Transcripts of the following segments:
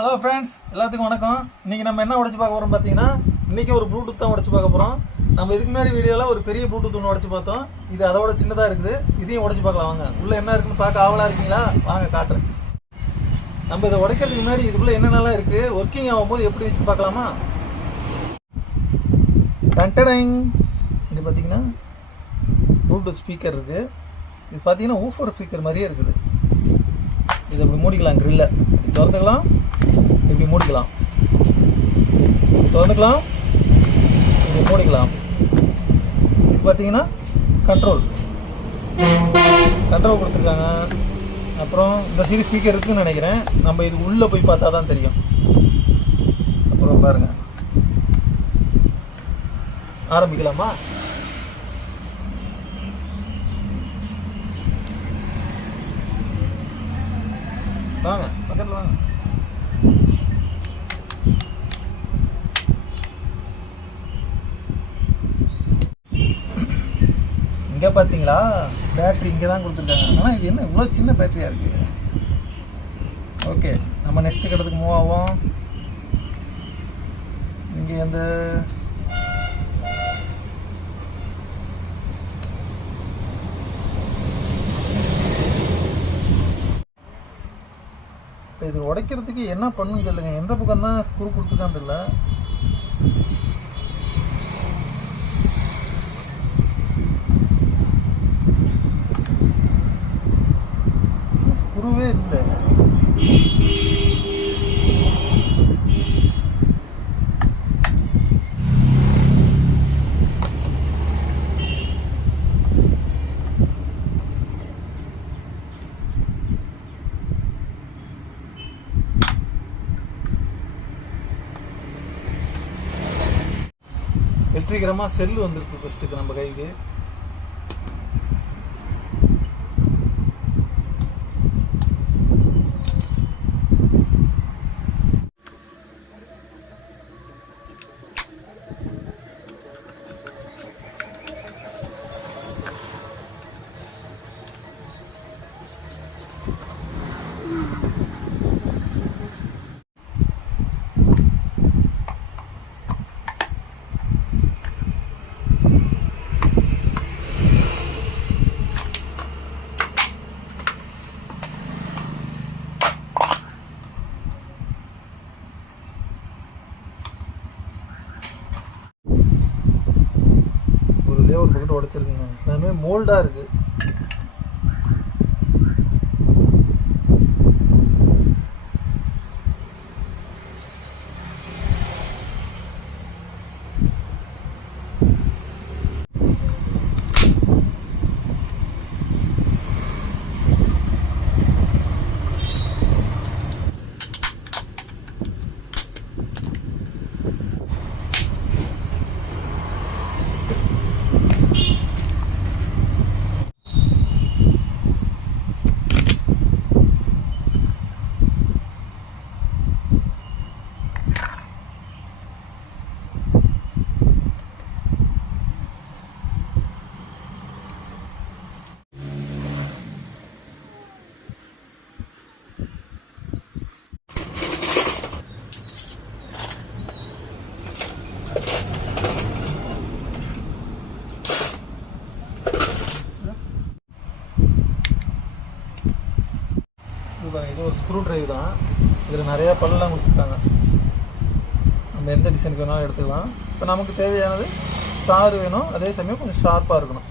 Hello friends, எல்லாத்துக்கும் வணக்கம். இன்றைக்கி நம்ம என்ன உடச்சி பார்க்க போகிறோம் பார்த்தீங்கன்னா, இன்றைக்கி ஒரு ப்ளூடூத் தான் உடச்சி பார்க்க போகிறோம். நம்ம இதுக்கு முன்னாடி வீடியோவில் ஒரு பெரிய ப்ளூடூத் ஒன்று உடச்சி பார்த்தோம். இது அதோட சின்னதாக இருக்குது. இதையும் உடச்சி பார்க்கலாம் வாங்க. உள்ளே என்ன இருக்குன்னு பார்க்க ஆவலாக இருக்கீங்களா? வாங்க காட்டுறேன். நம்ம இதை உடைக்கிறதுக்கு முன்னாடி இதுக்குள்ளே என்னென்னலாம் இருக்குது, ஒர்க்கிங் ஆகும்போது எப்படி வச்சு பார்க்கலாமா? டன்டடைங். இது பார்த்தீங்கன்னா ப்ளூடூத் ஸ்பீக்கர் இருக்குது. இது பார்த்தீங்கன்னா ஊஃபர் ஸ்பீக்கர் மாதிரியே இருக்குது. இதை இப்படி மூடிக்கலாம், கிரில்லை இப்படி திறந்துக்கலாம், இப்படி மூடிக்கலாம், திறந்துக்கலாம், இப்படி மூடிக்கலாம். இது பார்த்தீங்கன்னா கண்ட்ரோல் கொடுத்துருக்காங்க. அப்புறம் இந்த சைடு ஸ்பீக்கர் இருக்குதுன்னு நினைக்கிறேன். நம்ம இது உள்ளே போய் பார்த்தா தான் தெரியும். அப்புறம் பாருங்கள், ஆரம்பிக்கலாமா? வாங்க பக்கத்தில் வாங்க. இங்கே பார்த்தீங்களா, பேட்ரி இங்கே தான் கொடுத்துருக்காங்க. ஆனால் இது என்ன இவ்வளோ சின்ன பேட்டரியாக இருக்குது? ஓகே, நம்ம நெக்ஸ்ட் இடத்துக்கு மூவ் ஆகும். இங்கே அந்த இப்போ இது உடைக்கிறதுக்கு என்ன பண்ணுன்னு சொல்லுங்க. எந்த பக்கம் தான் ஸ்க்ரூ கொடுத்துருக்கான்னு தெரியல. ஸ்க்ரூவே இல்லை. வெற்றிகரமாக செல்லு வந்துருக்கு ஃபஸ்ட்டுக்கு நம்ம கைக்கு. ஒரு பக்கெட் உடைச்சிருக்குங்க. எல்லாமே மோல்டாக இருக்குது. இது ஒரு ஸ்க்ரூ ட்ரைவ் தான். இதில் நிறையா பல்லாம் கொடுத்துருக்காங்க. நம்ம எந்த டிசைனுக்கு வேணாலும் எடுத்துக்கலாம். இப்போ நமக்கு தேவையானது ஸ்டார் வேணும், அதே சமயம் கொஞ்சம் ஷார்ப்பாக இருக்கணும்.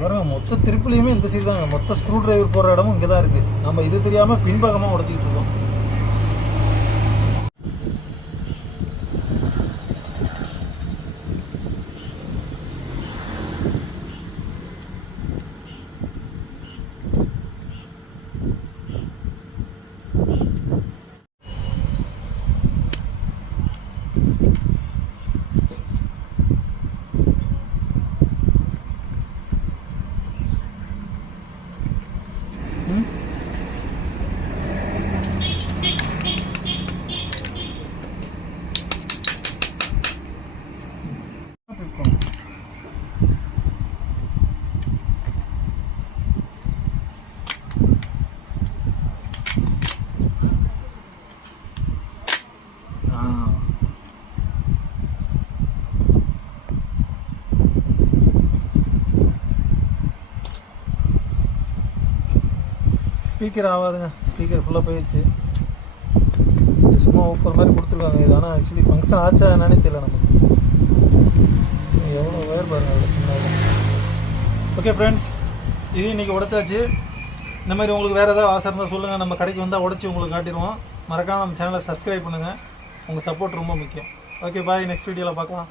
பாருங்க மொத்த திருப்பிலையுமே இந்த சைடு தாங்க, மொத்த ஸ்க்ரூ டிரைவர் போகிற இடமும் இங்கே தான் இருக்குது. நம்ம இது தெரியாமல் பின்பக்கமாக உடச்சிக்கிட்டு இருக்கோம். ஸ்பீக்கர் ஆகாதுங்க, ஸ்பீக்கர் ஃபுல்லாக போயிடுச்சு. இது சும்மா ஆஃபர் மாதிரி கொடுத்துருக்காங்க. இது ஆனால் ஆக்சுவலி ஃபங்க்ஷன் ஆச்சா என்னன்னே தெரியல நமக்கு. எவ்வளோ ஒயர் பாருங்க அதில் சின்னதாக. ஓகே ஃப்ரெண்ட்ஸ், இது இன்றைக்கி உடச்சாச்சு. இந்த மாதிரி உங்களுக்கு வேறு ஏதாவது ஆசை இருந்தால் சொல்லுங்கள், நம்ம கடைக்கு வந்தால் உடச்சி உங்களுக்கு காட்டிடுவோம். மறக்காம நம்ம சேனலை சப்ஸ்கிரைப் பண்ணுங்கள், உங்கள் சப்போர்ட் ரொம்ப முக்கியம். ஓகே பாய், நெக்ஸ்ட் வீடியோவில் பார்க்கலாம்.